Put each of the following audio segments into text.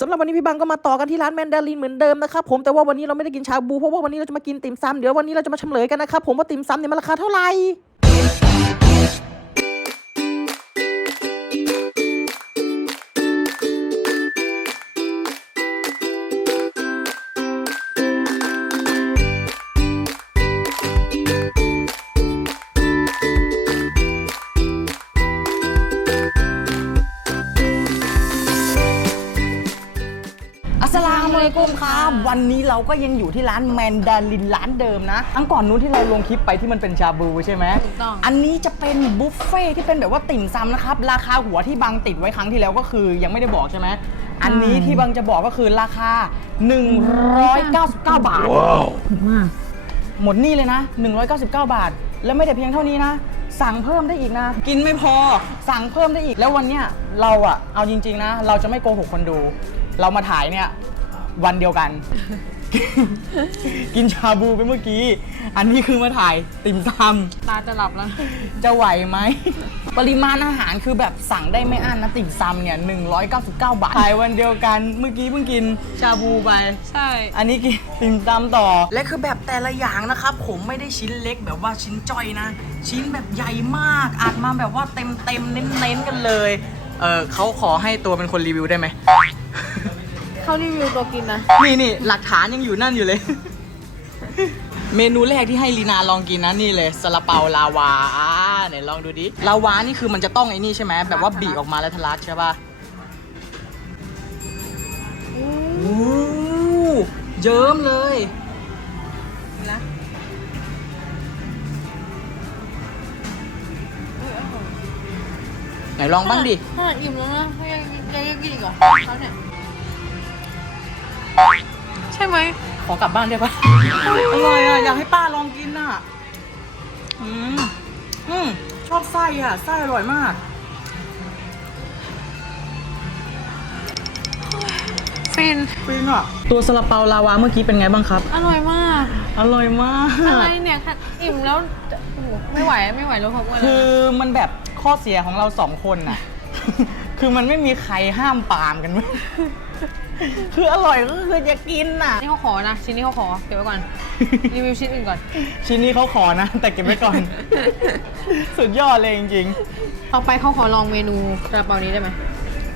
สำหรับวันนี้พี่บังก็มาต่อกันที่ร้านแมนดารินเหมือนเดิมนะครับผมแต่ว่าวันนี้เราไม่ได้กินชาบูเพราะว่าวันนี้เราจะมากินติ่มซำเดี๋ยววันนี้เราจะมาเฉลยกันนะครับผมว่าติ่มซำเนี่ยมันราคาเท่าไหร่ ยกุมครับ วันนี้เราก็ยังอยู่ที่ร้านแมนดารินร้านเดิมนะอังก่อนนู้นที่เราลงคลิปไปที่มันเป็นชาบูใช่ไหมถูกต้อง อันนี้จะเป็นบุฟเฟ่ที่เป็นแบบว่าติ่มซำนะครับ ราคาหัวที่บางติดไว้ครั้งที่แล้วก็คือยังไม่ได้บอกใช่ไหม อันนี้ที่บางจะบอกก็คือราคา 199 บาท ถูกมาก หมดนี่เลยนะ 199 บาท แล้วไม่แต่เพียงเท่านี้นะ สั่งเพิ่มได้อีกนะ กินไม่พอ สั่งเพิ่มได้อีก แล้ววันเนี้ยเราอะเอาจริง ๆ นะ เราจะไม่โกหกคนดู เรามาถ่ายเนี่ย วันเดียวกัน กินชาบูไปเมื่อกี้ อันนี้คือมาถ่ายติ่มซตาจะหลับแล้วำจะไหวไหม ปริมาณอาหารคือแบบสั่งได้ไม่อั้นนะติ่มซำเนี่ย 199 บาทถ่ายวันเดียวกันเมื่อกี้เพิ่งกินชาบูไป ใช่ อันนี้กินติ่มซำต่อ และคือแบบแต่ละอย่างนะครับ ผมไม่ได้ชิ้นเล็กแบบว่าชิ้นจ้อยนะ ชิ้นแบบใหญ่มากอัดมาแบบว่าเต็มเต็มๆเน้นๆกันเลย เออเขาขอให้ตัวเป็นคนรีวิวได้ไหม เขารีวิวตัวกินนะ นี่นี่หลักฐานยังอยู่นั่นอยู่เลย เมนูแรกที่ให้ลีนาลองกินนะนี่เลยซาลาเปาลาวาอ่าไหนลองดูดิลาวานี่คือมันจะต้องไอ้นี่ใช่ไหมแบบว่าบีบออกมาแล้วทะลักใช่ป่ะโอ้เยิ้มเลยนะไหนลองบ้างดิถ้าอิ่มแล้วนะเขายังยังยังกินอีกเหรอเขาเนี่ยใช่ไหม ขอกลับบ้านได้ปะอร่อยอะอยากให้ป้าลองกินอะ อืมอืมชอบไส้อะไส้อร่อยมาก ฟิน ฟินอะ ตัวซาลาเปาลาวาเมื่อกี้เป็นไงบ้างครับ อร่อยมาก อร่อยมาก อะไรเนี่ยค่ะอิ่มแล้วจะโอ้โหไม่ไหวไม่ไหวแล้วเขาอ้วนคืแล้วอมันแบบข้อเสียของเราสองคนน่ะ คือมันไม่มีใครห้ามปรามกันเว้ย คืออร่อยก็คือจะกินน่ะ นี่เขาขอนะชิ้นนี้เขาขอเก็บไว้ก่อน รีวิวชิ้นอื่นก่อน ชิ้นนี้เขาขอนะ แต่เก็บไว้ก่อน สุดยอดเลยจริงๆต่อไปเขาขอลองเมนูกระเป๋านี้ได้ไหม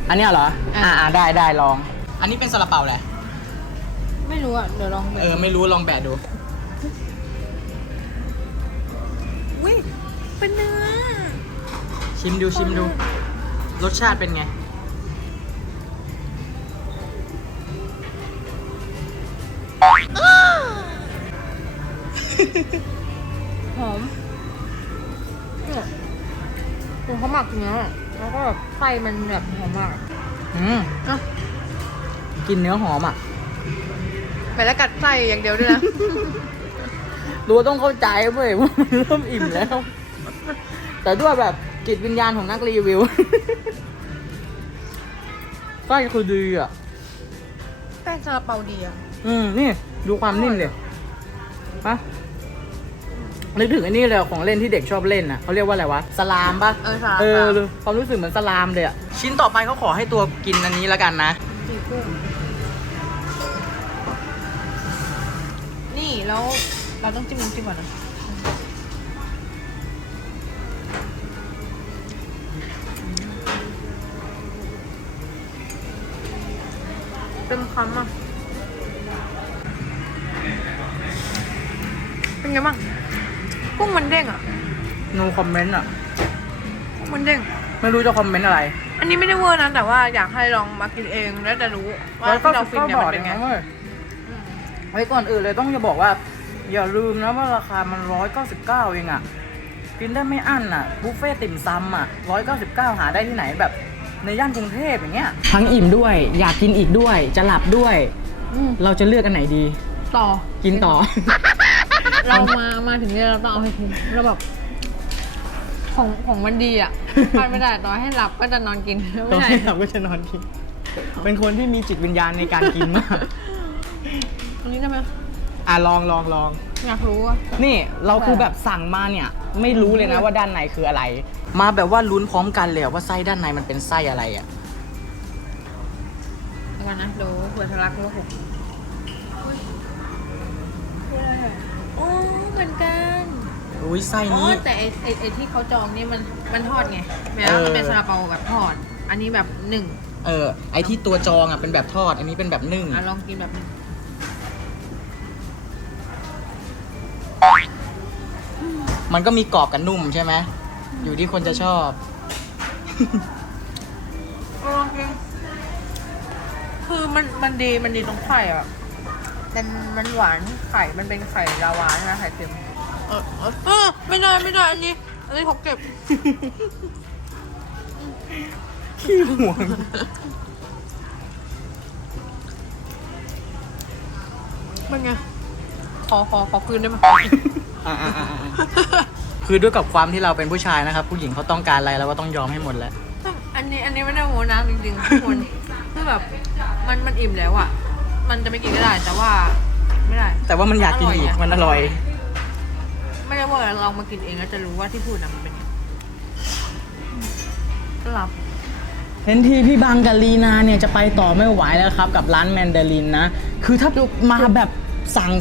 อันเนี้ยเหรอ อะ อ่าอ่าได้ได้ลอง อันนี้เป็นซาลาเปาแหละ ไม่รู้อะ เดี๋ยวลองมนูเออ ไม่รู้ลองแบะดู อุ้ยเป็นเนื้อชิมดูชิมดู รสชาติเป็นไง หอมเนี่ยคือเขาหมักเนื้อแล้วก็แบบไส้มันแบบหอมมาก อืมอะกินเนื้อหอมอะ ไปแล้วกัดไส้อย่างเดียวด้วยนะ รู้ต้องเข้าใจเว้ยว่ามันเริ่มอิ่มแล้ว แต่ด้วยแบบจิตวิญญาณของนักรีวิว ไส้คือดีอะ แป้งซาลาเปาดีอะ อืมนี่ดูความนิ่มเลยปะนึกถึงไอ้นี่เลยของเล่นที่เด็กชอบเล่นอะเขาเรียกว่าอะไรวะสลามปะเออสลาม เออความรู้สึกเหมือนสลามเลยอะชิ้นต่อไปเขาขอให้ตัวกินอันนี้แล้วกันนะสีกุ้งนี่แล้วเราต้องจิ้มน้ำจิ้มก่อนนะเต็มคำอะ ไงบ้างกุ้งมันเด้งอะ no comment อะ กุ้งมันเด้ง ไม่รู้จะคอมเมนต์อะไรอันนี้ไม่ได้เวอร์นะแต่ว่าอยากให้ลองมากินเองแล้วจะรู้ว่าที่เราฟินเนี่ยมันเป็นไงเว้ยไว้ก่อนอื่นเลยต้องจะบอกว่า อย่าลืมนะว่าราคามันร้อยเก้าสิบเก้าเองอะ กินได้ไม่อั้นอะ บุฟเฟ่ติ่มซำอะร้อยเก้าสิบเก้าหาได้ที่ไหนแบบในย่านกรุงเทพอย่างเงี้ย ทั้งอิ่มด้วย อยากกินอีกด้วย จะหลับด้วย อืมเราจะเลือกอันไหนดี ต่อกินต่อ เรามามาถึงเนี่ยเราต้องเอาให้คุ้มเราแบบของของมันดีอะพลาดไม่ได้ต่อให้หลับก็จะนอนกินตอไม่นได้ที่หลับก็จะนอนกิน เป็นคนที่มีจิตวิญญาณในการกินมาก อันนี้ได้ไหมอะลองลองลอง อยากรู้อะ นี่เราคือแบบสั่งมาเนี่ยไม่รู้เลยนะว่าด้านในคืออะไร มาแบบว่าลุ้นพร้อมกันเลยอะว่าไส้ด้านในมันเป็นไส้อะไรอะเอก่อนนะเดี๋ยวเผื่อทะลักแล้วหกอุ๊ยคืออะไรอะ โอ้เหมือนกันอุ้ยไส้อ๋อนี้ แต่ไอไอไอที่เขาจองนี่มันมันทอดไงแม้เอว่าอ มันเป็นซาลาเปาแบบทอด อันนี้แบบหนึ่งเออ ไอที่ตัวจองอะเป็นแบบทอด อันนี้เป็นแบบนึ่ง อะลองกินแบบหนึ่งมันก็มีกรอบกับนุ่มใช่ไหม อยู่ที่คนจะชอบ ลองกินคือมันมันดีมันดีตรงไข่อะ มันมันหวานไข่ มันเป็นไข่ลาวาใช่ไหมไข่เค็มเออเออเออไม่ได้ไม่ได้อันนี้อันนี้เขาเก็บ ขี้ห่วงเป็นไง ขอขอขอคืนได้ไหม คือด้วยกับความที่เราเป็นผู้ชายนะครับ ผู้หญิงเขาต้องการอะไรเราก็ต้องยอมให้หมดแหล้วอันนี้อันนี้ไม่ได้โมนะจริงๆทุกคนคือแบบมันมันอิ่มแล้วอะ มันจะไม่กินก็ได้ แต่ว่าไม่ได้ แต่ว่ามันอยากกินอีก มันอร่อย ไม่ได้ว่าเรามากินเองแล้วจะรู้ว่าที่พูดนะมันเป็นยังไงก็รับ เห็นทีพี่บางกับลีนาเนี่ยจะไปต่อไม่ไหวแล้วครับ กับร้านแมนดารินนะ คือถ้ามาแบบสั่ง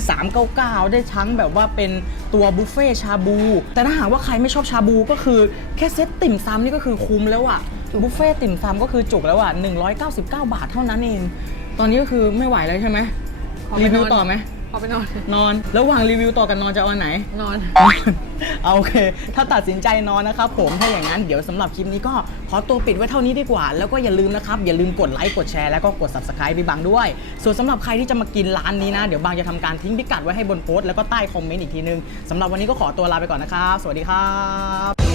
399 ได้ทั้งแบบว่าเป็นตัวบุฟเฟ่ชาบู แต่ถ้าหากว่าใครไม่ชอบชาบูก็คือแค่เซตติ่มซำนี่ก็คือคุ้มแล้วอะบุฟเฟ่ติ่มซำก็คือจุกแล้วอะ199 บาทเท่านั้นเอง ตอนนี้ก็คือไม่ไหวแล้วใช่ไหมขอไปรีวิวนอน ต่อไหม ขอไปนอน นอน ระหว่างรีวิวต่อกับนอนจะเอาอันไหน นอน เอาโอเค ถ้าตัดสินใจนอนนะครับผม ถ้าอย่างนั้นเดี๋ยวสำหรับคลิปนี้ก็ขอตัวปิดไว้เท่านี้ดีกว่า แล้วก็อย่าลืมนะครับ อย่าลืมกดไลค์ กดแชร์ แล้วก็กด subscribe พี่บังด้วย ส่วนสำหรับใครที่จะมากินร้านนี้นะ เดี๋ยวบางจะทำการทิ้งพิกัดไว้ให้บนโพสต์แล้วก็ใต้คอมเมนต์อีกทีนึงสำหรับวันนี้ก็ขอตัวลาไปก่อนนะครับ สวัสดีครับ